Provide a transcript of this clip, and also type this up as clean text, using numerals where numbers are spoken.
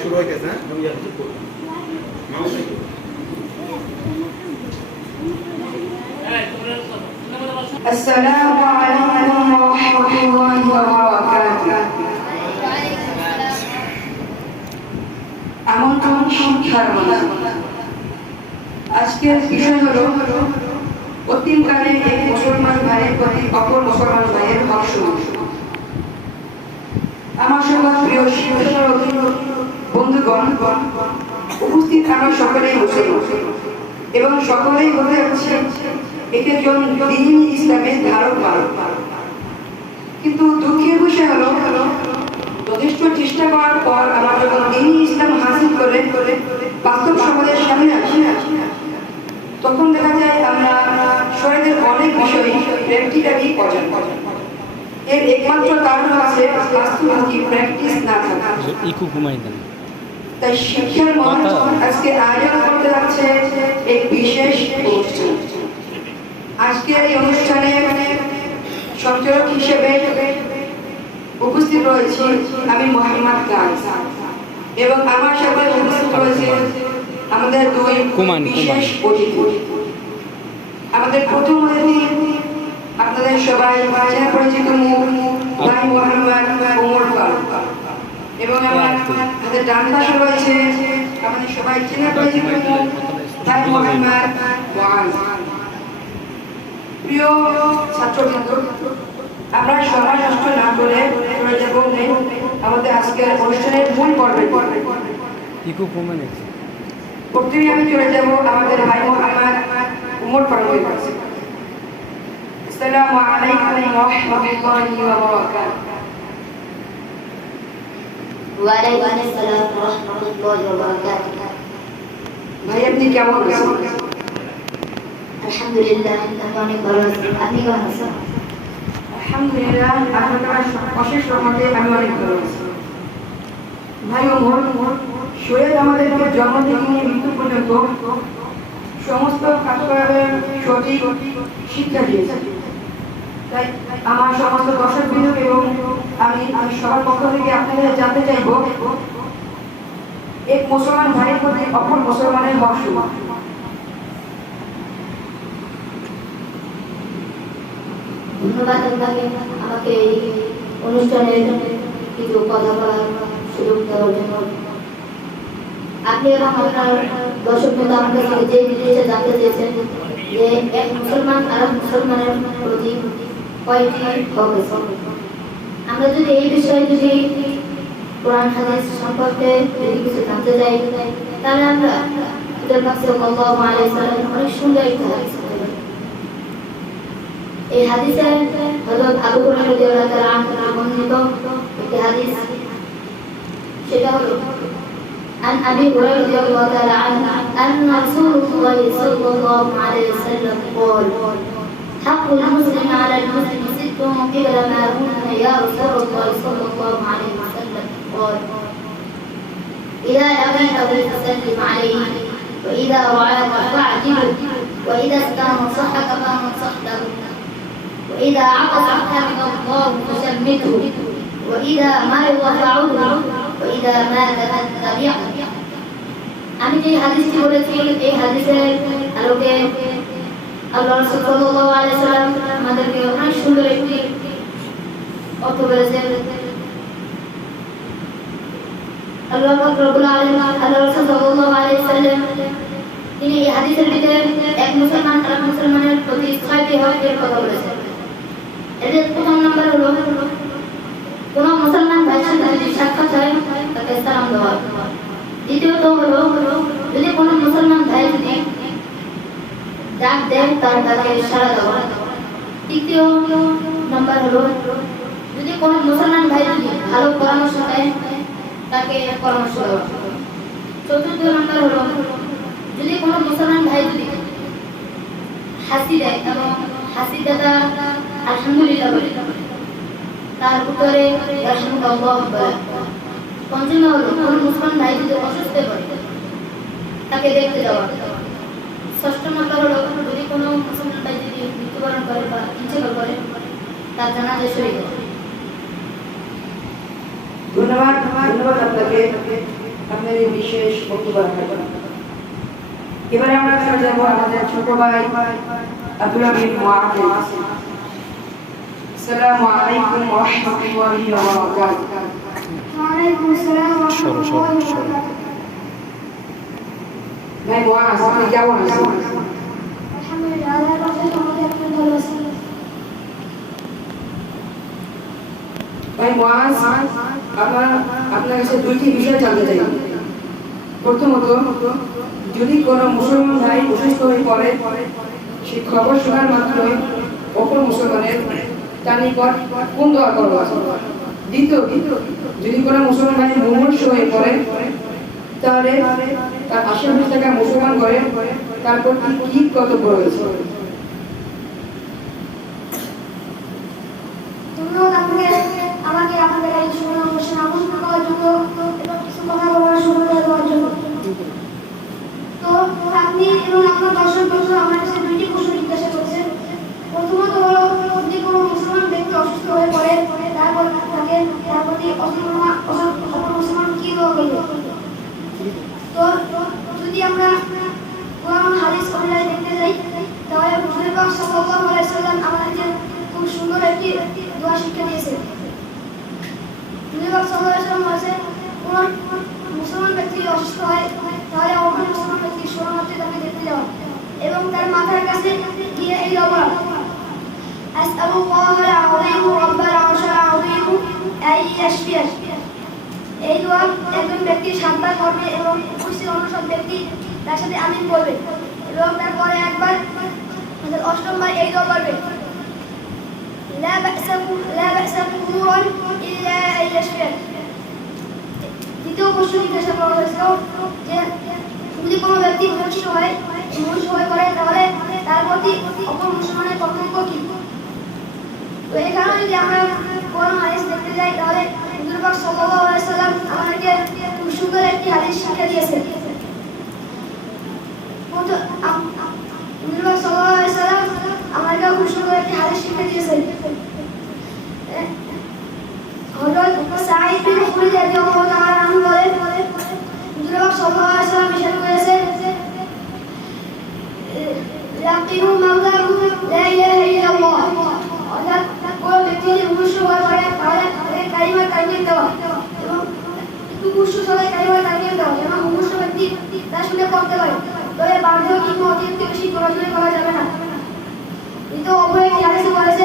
শুরু হইতেছে আসসালামু আলাইকুম ওয়া রাহমাতুল্লাহি ওয়া বারাকাতুহু। আমন্ত্রণ শিক্ষার মালা। আজকের বিষয় হলো অতীতকালে এক মুসলমান ভাইয়ের প্রতি অপর মুসলমান ভাইয়ের হক সমূহ। আমার সবার প্রিয় শিক্ষক বন্ধুগণ, উপস্থিত আমরা সকলেই মুসলমান এবং সকলেই হতে হচ্ছে একজন দ্বীন ইসলামের ধারক বাহক। কিন্তু দুঃখের বিষয় হলো যথেষ্ট চেষ্টা করার পর আমরা যখন দ্বীন ইসলাম হাসিল করে বাস্তব সমাজের সামনে আসি, তখন দেখা যায় আমরা শরীরের অনেক বিষয় প্র্যাকটিক্যালি অজানা। এর একমাত্র কারণ আছে বাস্তবমুখী প্র্যাকটিস না থাকা। তাই শিক্ষার মহাজন আজকে আয়োজন করতে যাচ্ছে এক বিশেষ অনুষ্ঠান। আজকের এই অনুষ্ঠানে সঞ্চালক হিসেবে উপস্থিত রয়েছি আমি মোহাম্মদ গাইস এবং আমার সাথে উপস্থিত রয়েছে আমাদের দুই বিশেষ অতিথি। আমাদের প্রথম অতিথি আপনাদের সবাই চেনা পরিচিত মুখ ভাই মোহাম্মদ ওমর ফারুক এবং আমার হাতে ডান পাশে রয়েছে আমাদের সবাই চেনা পরিচিত মুখ ভাই মোহাম্মদ ওয়াজ। প্রিয় ছাত্রবৃন্দ, আমরা সময় নষ্ট না করে চলে যাব আমাদের আজকের অনুষ্ঠানের মূল পর্বে। প্রথমে আমি চলে যাব আমাদের ভাই মোহাম্মদ ওমর ফারুকের কাছে। আসসালামু আলাইকুম ওয়া রাহমাতুল্লাহি ওয়া বারাকাতুহু। ওয়া আলাইকুম আসসালাম ওয়া রাহমাতুল্লাহি ওয়া বারাকাতুহু। ভাই আপনি কেমন আছেন? আলহামদুলিল্লাহ, আমি অনেক ভালো আছি। আপনি কেমন আছেন? আলহামদুলিল্লাহ, আপনার অশেষ রহমতে আমি অনেক ভালো আছি। ভাই ওমর, শরীয়ত আমাদেরকে জন্ম থেকে নিয়ে মৃত্যু পর্যন্ত সমস্ত কাজকর্মের সঠিক শিক্ষা দিয়েছে। তাই আমার সমস্ত দর্শকবৃন্দ এবং আমি সবার পক্ষ থেকে আপনাদের জানতে চাইব এক মুসলমান ভাইয়ের প্রতি অপর মুসলমানের হক সমূহ। ধন্যবাদ আপনাকে আমাকে এই অনুষ্ঠানে কিছু কথা বলার সুযোগ দেওয়ার জন্য। আপনি এবং আপনার দর্শকবৃন্দ আমাদের কাছে যে জিনিসটা জানতে চেয়েছেন যে এক মুসলমান আর মুসলমানের প্রতি কয়টি হক আছে। আমরা যদি এই বিষয়ে যদি কোরআন হাদিস সম্পর্কে যদি কিছু জানতে চাই, তাহলে আমরা এটার কাছে সাল্লাল্লাহু আলাইহি ওয়াসাল্লাম অনেক সুন্দর একটা হাদিস পাই। এই হাদিসে হযরত আবু হুরায়রা রাদিয়াল্লাহু তাআলা আনহু বর্ণিত একটি হাদিস, সেটা হলো عن أبي هريرة رضي الله تعالى عنه أن رسول الله صلى الله عليه وسلم قال حق المسلم على المسلم ست قيل ما هن يا رسول الله صلى الله عليه وسلم قال إذا لقيته فسلم عليه وإذا رعاك فاعجله وإذا استنصحك فانصح له وإذا عطس حمد الله فشمته وإذا مرض فعوده وإذا مات فاتبعه। আমি যে হাদিসটি বলেছি এই হাদিসের আলোকে আল্লাহ রাসূল সাল্লাল্লাহু আলাইহি ওয়াসাল্লাম আমাদেরকে অনেক সুন্দর একটি অর্থ বলেছেন। আল্লাহ রাব্বুল আলামিন আল্লাহ রাসূল সাল্লাল্লাহু আলাইহি ওয়াসাল্লাম তিনি এই হাদিসের ভিতরে এক মুসলমান আর মুসলমানের প্রতি ছয়টি হকের কথা বলেছেন। এর প্রথম নাম্বার হলো কোন মুসলমান ভাইয়ের সাথে যদি সাক্ষাৎ হয় তাকে সালাম দেওয়া। দ্বিতীয়ত হলো যদি কোনো মুসলমান ভাই যদি ডাক দেয় তাকে সাড়া দেওয়া। তৃতীয় নাম্বার হলো যদি কোনো মুসলমান ভাই যদি ভালো পরামর্শ দেয় তাকে পরামর্শ দেওয়া। চতুর্থ নাম্বার হলো যদি কোনো মুসলমান ভাই যদি হাসি দেয় এবং হাসি দাদা আলহামদুলিল্লাহ বলে তার উত্তরে আলহামদুলিল্লাহ বলে। পঞ্চম হলো কোন মুসলমান ভাই যদি অসুস্থ হয় তাকে দেখতে যাওয়া। ষষ্ঠ নম্বর হলো যদি কোনো মুসলমান ভাই যদি মৃত্যুবরণ করে বা ইন্তেকাল করে তার জানাজা শরীক। ধন্যবাদ আপনাকে। আপনার এই বিশেষ বক্তব্য রাখার জন্য। এবারে আমরা চলে যাবো আমাদের ছোট ভাই আব্দুল্লাহ বিন মুআদ। আসসালামু আলাইকুম ওয়া রাহমাতুল্লাহি ওয়া বারাকাতুহু। ওয়া আলাইকুম আসসালাম ওয়া রাহমাতুল্লাহি ওয়া বারাকাতুহু। ভাই মুআদ, আপনি কেমন আছেন? আলহামদুলিল্লাহ, আল্লাহর রহমতে আমাদের আপনি ভালো আছেন। ভাই মুআদ, আপনার কাছে দুইটি বিষয় জানতে চাই। প্রথমত, যদি কোনো মুসলমান ভাই অসুস্থ হয়ে পড়ে, সেই খবর শোনার মাত্রই অপর মুসলমানের তার নিকট কোন দোয়া করবা? দ্বিতীয়, যদি কোনো মুসলমান ভাই মুমূর্ষু হয়ে পড়ে, তাহলে তার আশেপাশে থাকা মুসলমান করে তার প্রতি কি কর্তব্য রয়েছে? ধন্যবাদ আমাকে আপনাদের এই সুন্দর অনুষ্ঠানে আমন্ত্রণ করার জন্য এবং কিছু কথা বলার সুযোগ দেওয়ার জন্য। তো আপনি এবং আপনার দর্শক বন্ধু আমার কাছে দুইটি প্রশ্ন জিজ্ঞাসা করেছেন। প্রথমত হলো, যদি কোনো মুসলমান ব্যক্তি অসুস্থ হয়ে পড়ে, তারপর তার প্রতি অপর মুসলমান কি দোয়া করবে? তো যদি আমরা কোরআন হাদিস অনুযায়ী দেখতে যাই, তাহলে রাসূল পাক সাল্লাল্লাহু আলাইহি ওয়াসাল্লাম আমাদেরকে খুব সুন্দর একটি দোয়া শিক্ষা দিয়েছেন। রাসূল পাক সাল্লাল্লাহু আলাইহি ওয়াসাল্লাম বলেছেন, কোন মুসলমান ব্যক্তি অসুস্থ হয়, তাহলে অপর মুসলমান ব্যক্তি শরণার্থী তাকে দেখতে যাওয়া এবং তার মাথার কাছে গিয়ে এই দোয়া, আসআলুল্লাহ আল-আযীম রাব্বাল আরশিল আযীম আন ইয়াশফিয়াক। এই দোয়া একজন ব্যক্তি সাতবার করবে এবং উপস্থিত অন্য সব ব্যক্তি তার সাথে আমিন বলবে এবং তারপরে একবার অষ্টমবার এই দোয়া করবে, লা বা'সা কুহুরান ইল্লা আন ইয়াশফিয়াক। দ্বিতীয় প্রশ্ন জিজ্ঞাসা করা হয়েছিল যে যদি কোনো ব্যক্তি মুমূর্ষু হয়ে পড়ে, তাহলে তার প্রতি অপর মুসলমানের কর্তব্য কি? তো এখানে যদি আমরা কোরআন হাদিস দেখতে যাই, তাহলে রাসূল পাক সাল্লাল্লাহু আলাইহি ওয়াসাল্লাম আমাদেরকে খুব সুন্দর একটি হাদিস শিক্ষা দিয়েছেন। রাসূল পাক সাল্লাল্লাহু আলাইহি ওয়াসাল্লাম আমাদেরকে খুব সুন্দর একটি হাদিস শিক্ষা দিয়েছেন। হযরত সাঈদ বিন খুবাইব রাদিয়াল্লাহু তাআলা আনহু বলেন, রাসূল পাক সাল্লাল্লাহু আলাইহি ওয়াসাল্লাম ইরশাদ করেছেন, লাকিনু মাওলাহু লা ইলাহা ইল্লাল্লাহ। অর্থাৎ কোনো ব্যক্তি যদি মুমূর্ষু হয়ে পড়ে, তাহলে কালিমা তাকবীর দেওয়া এবং মুমূর্ষু সবাই কালিমা তাকবীর দেওয়া যেন মুমূর্ষু ব্যক্তি তা শুনে পড়তে পারে, তবে বাধ্য কিংবা অতিরিক্ত বেশি জোরাজুরি করা যাবে না। কিন্তু অপর একটি হাদিসে বলেছে,